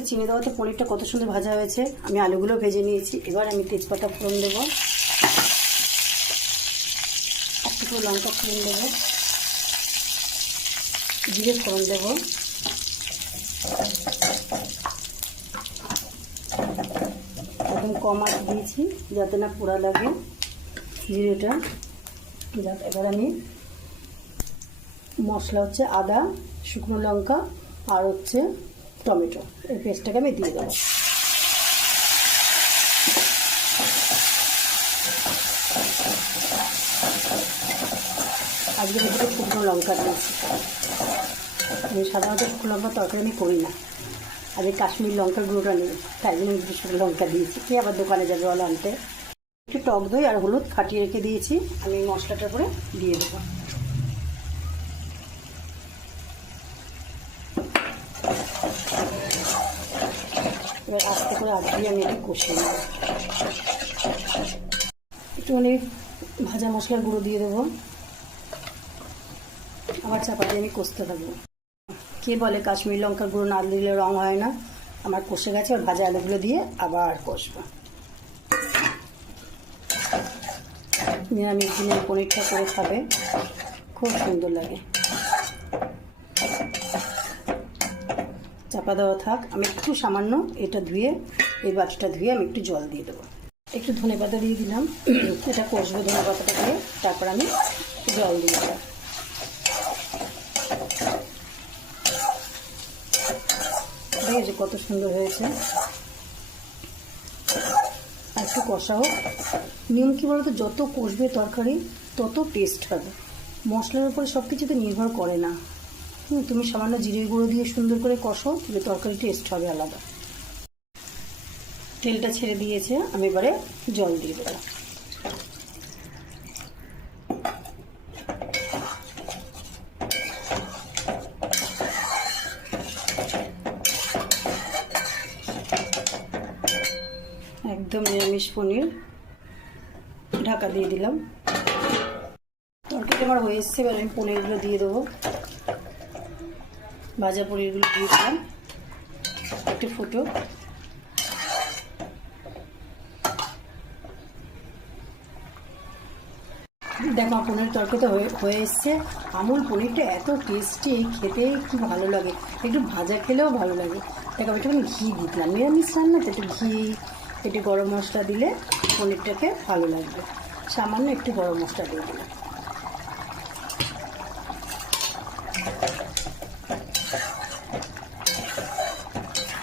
তো চিনি দেওয়াতে পনিরটা কত সুন্দর ভাজা হয়েছে। আমি আলুগুলো ভেজে নিয়েছি। এবার আমি তেজপাতা ফোড়ন দেবো, একটু করে লঙ্কা ফোড়ন দেবো, জিরে ফোড়ন দেবো, একদম কম আঁচ দিয়েছি যাতে না পোড়া লাগে জিরেটা। এবার আমি মশলা হচ্ছে আদা, শুকনো লঙ্কা আর হচ্ছে টমেটো, এই পেস্টটাকে আমি দিয়ে দেবো। আজকে ভিতরে শুকনো লঙ্কা দিয়েছি। আমি সাধারণত শুকনো লঙ্কা তরকারি আমি করি না, আমি কাশ্মীর লঙ্কার গুঁড়োটা নিই, তাই জন্য শুকনো লঙ্কা দিয়েছি। কে আবার দোকানে যাবে বলো আনতে। একটু টক দই আর হলুদ ফাটিয়ে রেখে দিয়েছি, আমি মশলাটার করে দিয়ে দেবো। এবার আস্তে করে আগ দিয়ে আমি একটু কষিয়ে নেব। একটুখানি ভাজা মশলার গুঁড়ো দিয়ে দেবো, আবার চাপা দিয়ে আমি কষতে থাকবো। কে বলে কাশ্মীর লঙ্কার গুঁড়ো না দিলে রং হয় না। আমার কষে গেছে, আর ভাজা আলুগুলো দিয়ে আবার কষবো। নিরামিষ দিনের পনিরটা করে খাবে, খুব সুন্দর লাগে। চাপা দেওয়া থাক, আমি একটু সামান্য এটা ধুয়ে, এই বাটিটা ধুয়ে আমি একটু জল দিয়ে দেবো। একটু ধনেপাতা দিয়ে দিলাম, এটা কষবো ধনেপাতাটা দিয়ে, তারপর আমি জল দিয়ে দেবো। দেখেছি কত সুন্দর হয়েছে। আর একটু কষা হোক। নিয়ম কী বলতো, যত কষবে তরকারি তত টেস্ট হবে। মশলার উপরে সব কিছু তো নির্ভর করে না। তুমি সামান্য জিরে গুঁড়ো দিয়ে সুন্দর করে কষো, যে তরকারি টেস্ট হবে আলাদা। তেলটা ছেড়ে দিয়েছে, আমি এবারে জল দিয়ে দেবো। একদম নিরামিষ পনির, ঢাকা দিয়ে দিলাম। তরকারিটা আমার হয়ে এসছে, এবার আমি পনিরগুলো দিয়ে দেবো। ভাজা পনিরগুলো দিয়ে দিলাম, একটু ফুটো। দেখো পনির তরকারিটা হয়ে এসছে। আমুল পনিরটা এত টেস্টি, খেতে কি ভালো লাগে, একটু ভাজা খেলেও ভালো লাগে। দেখো আমি একটুখানি ঘি দিলাম, নিরামিষ রান্না তো একটু ঘি, একটু গরম মশলা দিলে পনিরটাকে ভালো লাগবে। সামান্য একটু গরম মশলা দিয়ে দিলাম।